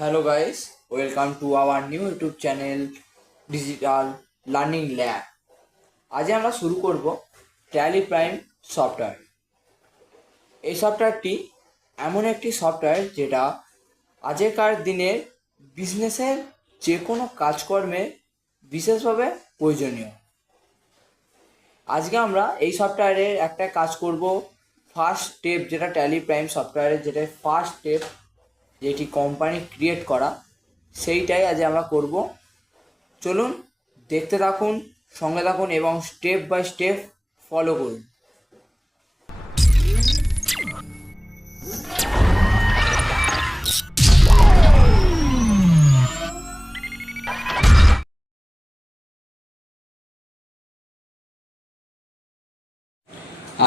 Hello guys, welcome to our new YouTube channel Digital Learning Lab. আজ আমরা শুরু করব ট্যালি প্রাইম সফটওয়্যার। এই সফটওয়্যারটি এমন একটি সফটওয়্যার যেটা আগেকার দিনের বিজনেসের যে কোনো কাজকর্মে বিশেষভাবে প্রয়োজনীয়। আজকে আমরা এই সফটওয়্যারের একটা কাজ করব। ফার্স্ট স্টেপ যেটা ট্যালি প্রাইম সফটওয়্যারের যেটা ফার্স্ট স্টেপ, যেটি কোম্পানি ক্রিয়েট করা, সেইটাই আজ আমরা করব। চলুন দেখতে থাকুন, সঙ্গে থাকুন এবং স্টেপ বাই স্টেপ ফলো করুন।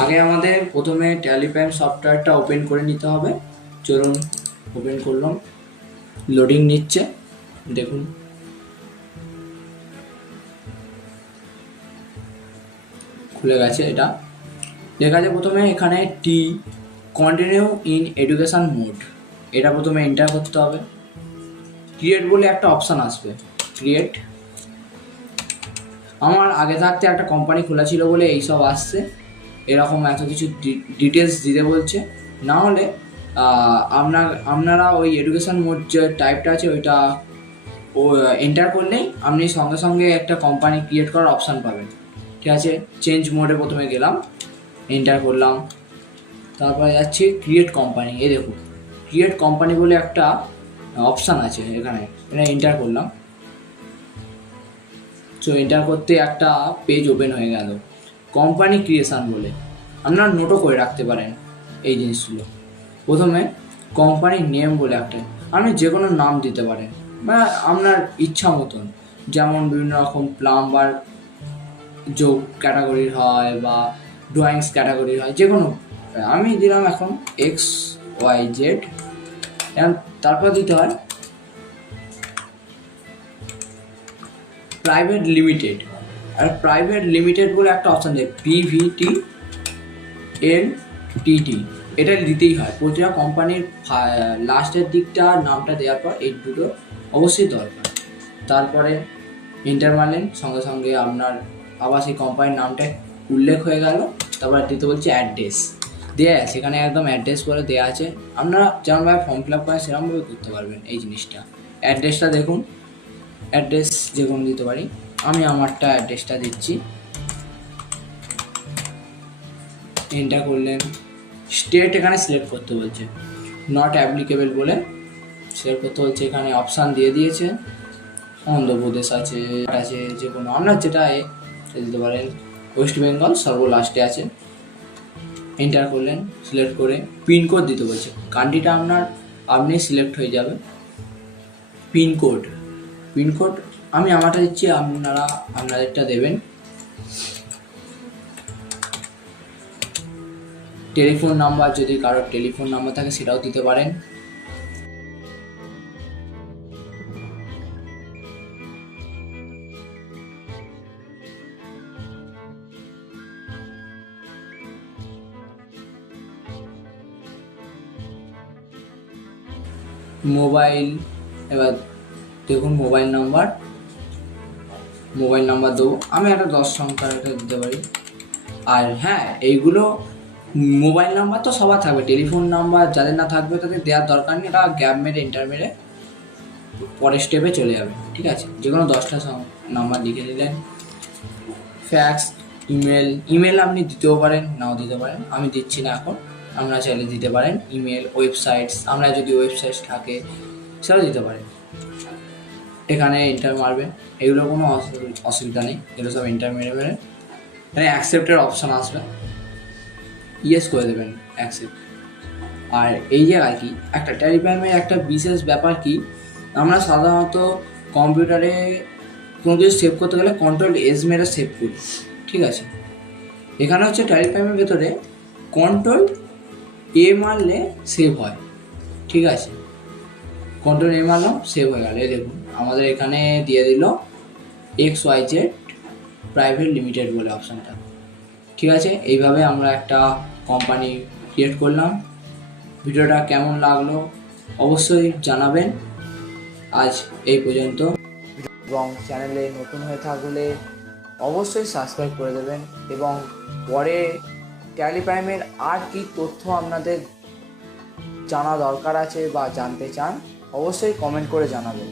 আগে আমাদের প্রথমে ট্যালি প্রাইম সফটওয়্যারটা ওপেন করে নিতে হবে। চলুন ওপেন করলাম, লোডিং নিচ্ছে, দেখুন। খুলে গেছে। এটা লেখা আছে প্রথমে এখানে টি কন্টিনিউ ইন এডুকেশন মোড, এটা প্রথমে এন্টার করতে হবে। ক্রিয়েট বলে একটা অপশান আসবে, ক্রিয়েট। আমার আগে থাকতে একটা কোম্পানি খোলা ছিল বলে এইসব আসছে, এরকম এত কিছু ডিটেলস দিতে বলছে। না হলে আপনারা ওই এডুকেশন মোড যে টাইপটা আছে ওইটা এন্টার করলেই আপনি সঙ্গে সঙ্গে একটা কোম্পানি ক্রিয়েট করার অপশান পাবেন। ঠিক আছে, চেঞ্জ মোডে প্রথমে গেলাম, এন্টার করলাম, তারপরে যাচ্ছি ক্রিয়েট কোম্পানি। এই দেখুন ক্রিয়েট কোম্পানি বলে একটা অপশান আছে এখানে, এটা এন্টার করলাম। সো এন্টার করতে একটা পেজ ওপেন হয়ে গেল কোম্পানি ক্রিয়েশন বলে। আপনারা নোটও করে রাখতে পারেন এই জিনিসগুলো। প্রথমে কোম্পানির নেম বলে একটা, আপনি যে কোনো নাম দিতে পারেন বা আপনার ইচ্ছা মতন, যেমন বিভিন্ন রকম প্লাম্বার যোগ ক্যাটাগরির হয় বা ড্রয়িংস ক্যাটাগরির হয়, যে কোনো। আমি দিলাম এখন XYZ, তারপর দিতে হয় প্রাইভেট লিমিটেড। আর প্রাইভেট লিমিটেড বলে একটা অপশান দেয়, PVTLTT, এটা দিতেই হয়। প্রতিটা কোম্পানির লাস্টের দিকটা নামটা দেওয়ার পর এই দুটো অবশ্যই দরকার। তারপরে এন্টার মারলেন, সঙ্গে সঙ্গে আপনার আবার সেই কোম্পানির নামটা উল্লেখ হয়ে গেল। তারপর দিতে বলছে অ্যাড্রেস, দেওয়া আছে এখানে, একদম অ্যাড্রেস করে দেওয়া আছে। আপনারা যেমনভাবে ফর্ম ফিল আপ করেন সেরকমভাবে করতে পারবেন এই জিনিসটা। অ্যাড্রেসটা দেখুন, অ্যাড্রেস যে কোনো দিতে পারি, আমি আমারটা অ্যাড্রেসটা দিচ্ছি। এন্টার করলেন, স্টেট এখানে সিলেক্ট করতে বলছে, নট অ্যাপ্লিকেবল বলে সিলেক্ট করতে বলছে। এখানে অপশান দিয়ে দিয়েছে, অন্ধ্রপ্রদেশ আছে, যে কোনো আপনার যেটা দিতে পারেন। ওয়েস্ট বেঙ্গল সর্ব লাস্টে আছে। এন্টার করলেন, সিলেক্ট করে পিনকোড দিতে বলছে, কান্ট্রিটা আপনি সিলেক্ট হয়ে যাবে। পিনকোড আমি আমারটা দিচ্ছি, আপনারা আপনাদেরটা দেবেন। টেলিফোন নাম্বার, যদি কারোর টেলিফোন নাম্বার থাকে সেটাও দিতে পারেন। মোবাইল, এবার দেখুন মোবাইল নাম্বার দেবো আমি একটা 10 সংখ্যার একটা দিতে পারি। আর হ্যাঁ, এইগুলো মোবাইল নাম্বার তো সবার থাকবে, টেলিফোন নাম্বার যাদের না থাকবে তাদের দেওয়ার দরকার নেই, এটা গ্যাপ মেরে এন্টার মেরে পরের স্টেপে চলে যাবে। ঠিক আছে, যে কোনো 10টা নাম্বার লিখে নিলেন। ফ্যাক্স, ইমেল আপনি দিতেও পারেন, নাও দিতে পারেন, আমি দিচ্ছি না এখন, আপনারা চাইলে দিতে পারেন। ইমেল, ওয়েবসাইটস, আপনার যদি ওয়েবসাইট থাকে সেটাও দিতে পারেন। এখানে এন্টার মারবেন, এগুলো কোনো অসুবিধা নেই, এগুলো সব এন্টার মেরে এখানে অ্যাকসেপ্টের অপশান আসবে, ইয়েস করে দেবেন অ্যাকসেপ্ট। আর এই জায়গায় কি একটা ট্যালি প্রাইমের একটা বিশেষ ব্যাপার কি, আমরা সাধারণত কম্পিউটারে কোনো কিছু সেভ করতে গেলে Ctrl+S মেরে সেভ করি। ঠিক আছে, এখানে হচ্ছে ট্যালি প্রাইমের ভেতরে Ctrl+A মারলে সেভ হয়। ঠিক আছে, Ctrl+A মারলাম, সেভ হয়ে গেল। এই দেখুন আমাদের এখানে দিয়ে দিল XYZ প্রাইভেট লিমিটেড বলে অপশানটা। ঠিক আছে, এইভাবে আমরা একটা কোম্পানি ক্রিয়েট করলাম। ভিডিওটা কেমন লাগলো অবশ্যই জানাবেন। আজ এই পর্যন্ত, এবং চ্যানেলে নতুন হয়ে থাকলে অবশ্যই সাবস্ক্রাইব করে দেবেন, এবং পরে ট্যালি প্রাইমের আর কি তথ্য আপনাদের জানা দরকার আছে বা জানতে চান অবশ্যই কমেন্ট করে জানাবেন।